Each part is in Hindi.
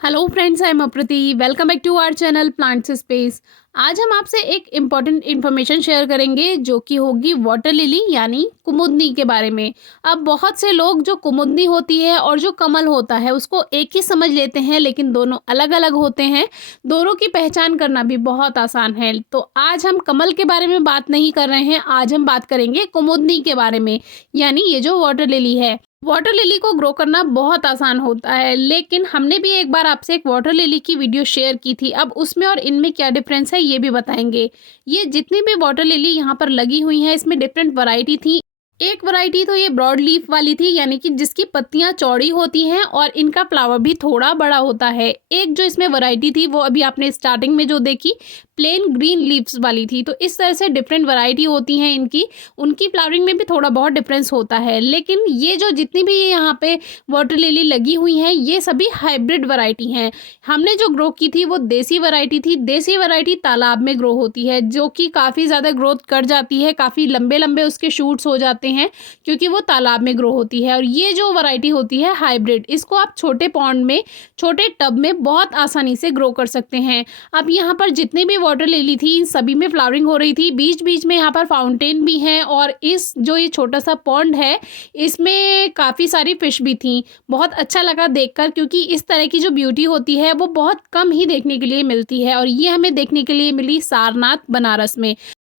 Hello friends, I am Apriti. Welcome back to our channel Plants Space. आज हम आपसे एक इम्पॉर्टेंट इन्फॉर्मेशन शेयर करेंगे जो कि होगी वाटर लिली यानी कुमुदनी के बारे में। अब बहुत से लोग जो कुमुदनी होती है और जो कमल होता है उसको एक ही समझ लेते हैं, लेकिन दोनों अलग अलग होते हैं। दोनों की पहचान करना भी बहुत आसान है। तो आज हम कमल के बारे में बात नहीं कर रहे हैं, आज हम बात करेंगे कुमुदनी के बारे में, यानी ये जो वाटर लिली है। वाटर लिली को ग्रो करना बहुत आसान होता है, लेकिन हमने भी एक बार आपसे एक वाटर लिली की वीडियो शेयर की थी। अब उसमें और इनमें क्या डिफरेंस है ये भी बताएंगे। ये जितनी भी वाटर लिली यहाँ पर लगी हुई हैं इसमें डिफरेंट वैरायटी थी। एक वैरायटी तो ये ब्रॉड लीफ वाली थी, यानी कि जिसकी पत्तियां चौड़ी होती हैं और इनका फ्लावर भी थोड़ा बड़ा होता है। एक जो इसमें वैरायटी थी वो अभी आपने स्टार्टिंग में जो देखी प्लेन ग्रीन लीव्स वाली थी। तो इस तरह से डिफरेंट वैरायटी होती हैं इनकी, उनकी फ्लावरिंग में भी थोड़ा बहुत डिफरेंस होता है। लेकिन ये जो जितनी भी यहाँ पे वाटर लिली लगी हुई हैं ये सभी हाइब्रिड वैरायटी हैं। हमने जो ग्रो की थी वो देसी वैरायटी थी। देसी वैरायटी तालाब में ग्रो होती है, जो कि काफ़ी ज़्यादा ग्रोथ कर जाती है, काफ़ी लंबे लंबे उसके शूट्स हो जाते हैं क्योंकि वो तालाब में ग्रो होती है। और ये जो वैरायटी होती है हाइब्रिड, इसको आप छोटे पॉन्ड में, छोटे टब में बहुत आसानी से ग्रो कर सकते हैं। अब यहाँ पर जितने भी वाटर लिली थी इन सभी में फ्लावरिंग हो रही थी। बीच बीच में यहाँ पर फाउंटेन भी है और इस जो ये छोटा सा पॉन्ड है इसमें काफ़ी सारी फिश भी थी। बहुत अच्छा लगा देखकर, क्योंकि इस तरह की जो ब्यूटी होती है वो बहुत कम ही देखने के लिए मिलती है। और ये हमें देखने के लिए मिली सारनाथ बनारस में।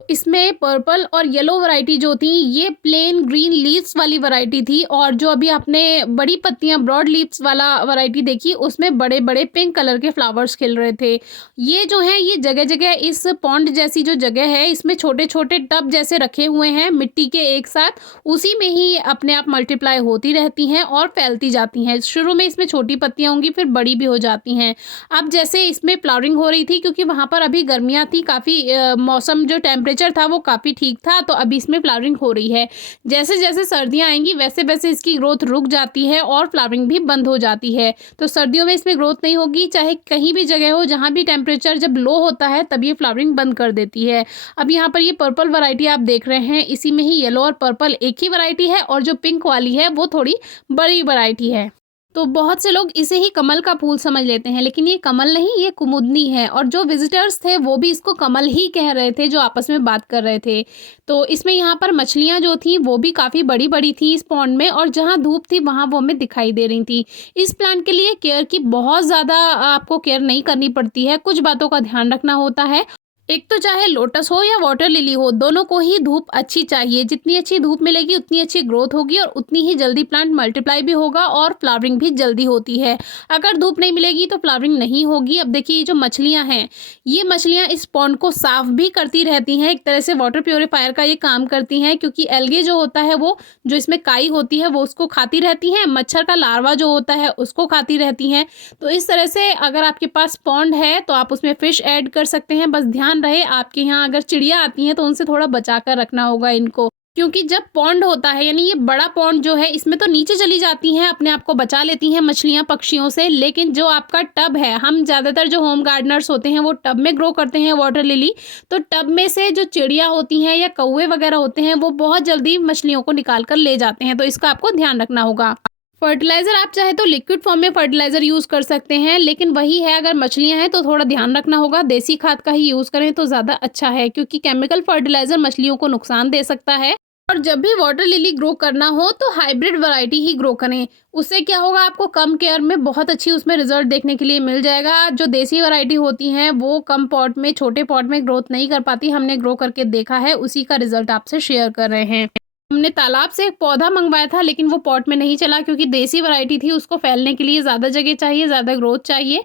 इसमें पर्पल और येलो वैरायटी जो थी ये प्लेन ग्रीन लीव्स वाली वैरायटी थी, और जो अभी आपने बड़ी पत्तियां ब्रॉड लीव्स वाला वैरायटी देखी उसमें बड़े बड़े पिंक कलर के फ्लावर्स खिल रहे थे। ये जो है ये जगह जगह इस पॉन्ड जैसी जो जगह है इसमें छोटे छोटे टब जैसे रखे हुए हैं मिट्टी के एक साथ, उसी में ही अपने आप मल्टीप्लाई होती रहती हैं और फैलती जाती हैं। शुरू में इसमें छोटी पत्तियां होंगी फिर बड़ी भी हो जाती हैं। अब जैसे इसमें फ्लावरिंग हो रही थी क्योंकि वहाँ पर अभी गर्मियाँ थी, काफ़ी मौसम जो टेम्परेचर था वो काफ़ी ठीक था, तो अभी इसमें फ्लावरिंग हो रही है। जैसे जैसे सर्दियाँ आएंगी वैसे वैसे इसकी ग्रोथ रुक जाती है और फ्लावरिंग भी बंद हो जाती है। तो सर्दियों में इसमें ग्रोथ नहीं होगी, चाहे कहीं भी जगह हो, जहाँ भी टेम्परेचर जब लो होता है तब ये फ्लावरिंग बंद कर देती है। अब यहाँ पर ये पर्पल वैरायटी आप देख रहे हैं, इसी में ही येलो और पर्पल एक ही वैरायटी है, और जो पिंक वाली है वो थोड़ी बड़ी वैरायटी है। तो बहुत से लोग इसे ही कमल का फूल समझ लेते हैं, लेकिन ये कमल नहीं, ये कुमुदनी है। और जो विजिटर्स थे वो भी इसको कमल ही कह रहे थे जो आपस में बात कर रहे थे। तो इसमें यहाँ पर मछलियाँ जो थी वो भी काफ़ी बड़ी बड़ी थी इस पॉन्ड में, और जहाँ धूप थी वहाँ वो हमें दिखाई दे रही थी। इस प्लांट के लिए केयर की बहुत ज़्यादा आपको केयर नहीं करनी पड़ती है, कुछ बातों का ध्यान रखना होता है। एक तो चाहे लोटस हो या वाटर लिली हो, दोनों को ही धूप अच्छी चाहिए। जितनी अच्छी धूप मिलेगी उतनी अच्छी ग्रोथ होगी और उतनी ही जल्दी प्लांट मल्टीप्लाई भी होगा और फ्लावरिंग भी जल्दी होती है। अगर धूप नहीं मिलेगी तो फ्लावरिंग नहीं होगी। अब देखिए ये जो मछलियां हैं, ये मछलियां इस पॉन्ड को साफ भी करती रहती हैं, एक तरह से वाटर प्योरीफायर का ये काम करती हैं, क्योंकि एल्गे जो होता है वो जो इसमें काई होती है वो उसको खाती रहती हैं, मच्छर का लार्वा जो होता है उसको खाती रहती हैं। तो इस तरह से अगर आपके पास पॉन्ड है तो आप उसमें फिश ऐड कर सकते हैं। बस ध्यान रहे आपके यहाँ अगर चिड़िया आती हैं तो उनसे थोड़ा बचा कर रखना होगा इनको, क्योंकि जब पॉन्ड होता है यानी ये बड़ा पॉन्ड जो है इसमें तो नीचे चली जाती हैं, अपने आप को बचा लेती हैं मछलियाँ पक्षियों से। लेकिन जो आपका टब है, हम ज़्यादातर जो होम गार्डनर्स होते हैं वो टब में ग्रो करते हैं वाटर लिली, तो टब में से जो चिड़िया होती हैं या कौवे वगैरह होते हैं वो बहुत जल्दी मछलियों को निकाल कर ले जाते हैं। तो इसका आपको ध्यान रखना होगा। फर्टिलाइज़र आप चाहे तो लिक्विड फॉर्म में फर्टिलाइज़र यूज़ कर सकते हैं, लेकिन वही है अगर मछलियां हैं तो थोड़ा ध्यान रखना होगा, देसी खाद का ही यूज़ करें तो ज़्यादा अच्छा है, क्योंकि केमिकल फर्टिलाइज़र मछलियों को नुकसान दे सकता है। और जब भी वाटर लिली ग्रो करना हो तो हाइब्रिड वैरायटी ही ग्रो करें। उससे क्या होगा, आपको कम केयर में बहुत अच्छी उसमें रिजल्ट देखने के लिए मिल जाएगा। जो देसी वैरायटी होती हैं वो कम पॉट में, छोटे पॉट में ग्रोथ नहीं कर पाती, हमने ग्रो करके देखा है, उसी का रिजल्ट आपसे शेयर कर रहे हैं। हमने तालाब से एक पौधा मंगवाया था लेकिन वो पॉट में नहीं चला, क्योंकि देसी वैरायटी थी, उसको फैलने के लिए ज़्यादा जगह चाहिए, ज़्यादा ग्रोथ चाहिए।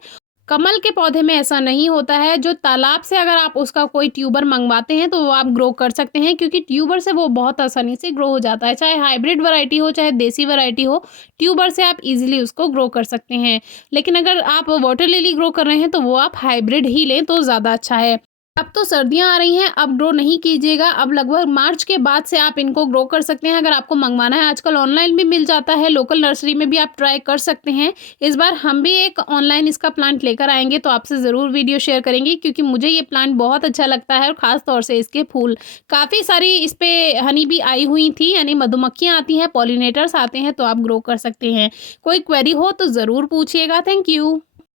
कमल के पौधे में ऐसा नहीं होता है। जो तालाब से अगर आप उसका कोई ट्यूबर मंगवाते हैं तो वो आप ग्रो कर सकते हैं, क्योंकि ट्यूबर से वो बहुत आसानी से ग्रो हो जाता है। चाहे हाइब्रिड वैरायटी हो चाहे देसी वैरायटी हो, ट्यूबर से आप इजीली उसको ग्रो कर सकते हैं। लेकिन अगर आप वाटर लिली ग्रो कर रहे हैं तो वो आप हाइब्रिड ही लें तो ज़्यादा अच्छा है। अब तो सर्दियां आ रही हैं, अब ग्रो नहीं कीजिएगा, अब लगभग मार्च के बाद से आप इनको ग्रो कर सकते हैं। अगर आपको मंगवाना है, आजकल ऑनलाइन भी मिल जाता है, लोकल नर्सरी में भी आप ट्राई कर सकते हैं। इस बार हम भी एक ऑनलाइन इसका प्लांट लेकर आएंगे तो आपसे ज़रूर वीडियो शेयर करेंगे, क्योंकि मुझे ये प्लांट बहुत अच्छा लगता है, और ख़ास तौर से इसके फूल। काफ़ी सारी इस पर हनी भी आई हुई थी, यानी मधुमक्खियाँ आती हैं, पॉलिनेटर्स आते हैं, तो आप ग्रो कर सकते हैं। कोई क्वेरी हो तो ज़रूर पूछिएगा। Thank you.